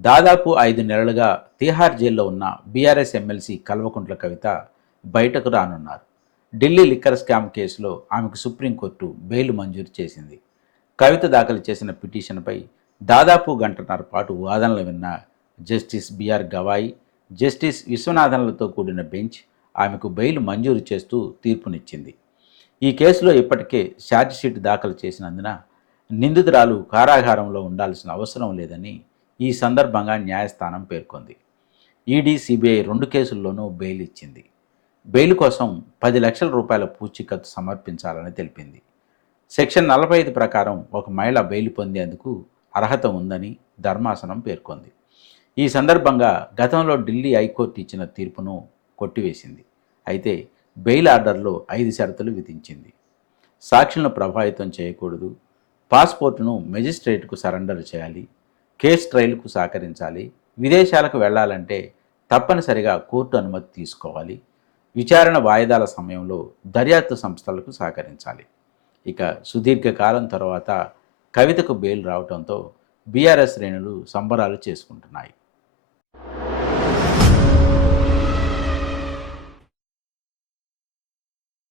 దాదాపు ఐదు నెలలుగా తీహార్ జైల్లో ఉన్న బీఆర్ఎస్ ఎమ్మెల్సీ కల్వకుంట్ల కవిత బయటకు రానున్నారు. ఢిల్లీ లిక్కర్ స్కామ్ కేసులో ఆమెకు సుప్రీంకోర్టు బెయిల్ మంజూరు చేసింది. కవిత దాఖలు చేసిన పిటిషన్పై దాదాపు గంటన్నర పాటు వాదనలు విన్న justice B R Gavai justice విశ్వనాథన్లతో కూడిన బెంచ్ ఆమెకు బెయిల్ మంజూరు చేస్తూ తీర్పునిచ్చింది. ఈ కేసులో ఇప్పటికే ఛార్జ్షీట్ దాఖలు చేసినందున నిందితురాలు కారాగారంలో ఉండాల్సిన అవసరం లేదని ఈ సందర్భంగా న్యాయస్థానం పేర్కొంది. ఈడీ సిబిఐ రెండు కేసుల్లోనూ బెయిల్ ఇచ్చింది. బెయిల్ కోసం పది లక్షల రూపాయల పూచీకత్తు సమర్పించాలని తెలిపింది. సెక్షన్ నలభై ఐదు ప్రకారం ఒక మహిళ బెయిల్ పొందేందుకు అర్హత ఉందని ధర్మాసనం పేర్కొంది. ఈ సందర్భంగా గతంలో ఢిల్లీ హైకోర్టు ఇచ్చిన తీర్పును కొట్టివేసింది. అయితే బెయిల్ ఆర్డర్లో ఐదు షరతులు విధించింది. సాక్షులను ప్రభావితం చేయకూడదు. పాస్పోర్టును మెజిస్ట్రేట్కు సరెండర్ చేయాలి. కేస్ ట్రయల్కు సహకరించాలి. విదేశాలకు వెళ్ళాలంటే తప్పనిసరిగా కోర్టు అనుమతి తీసుకోవాలి. విచారణ వాయిదాల సమయంలో దర్యాప్తు సంస్థలకు సహకరించాలి. ఇక సుదీర్ఘకాలం తర్వాత కవితకు బెయిల్ రావడంతో బీఆర్ఎస్ శ్రేణులు సంబరాలు చేసుకుంటున్నాయి.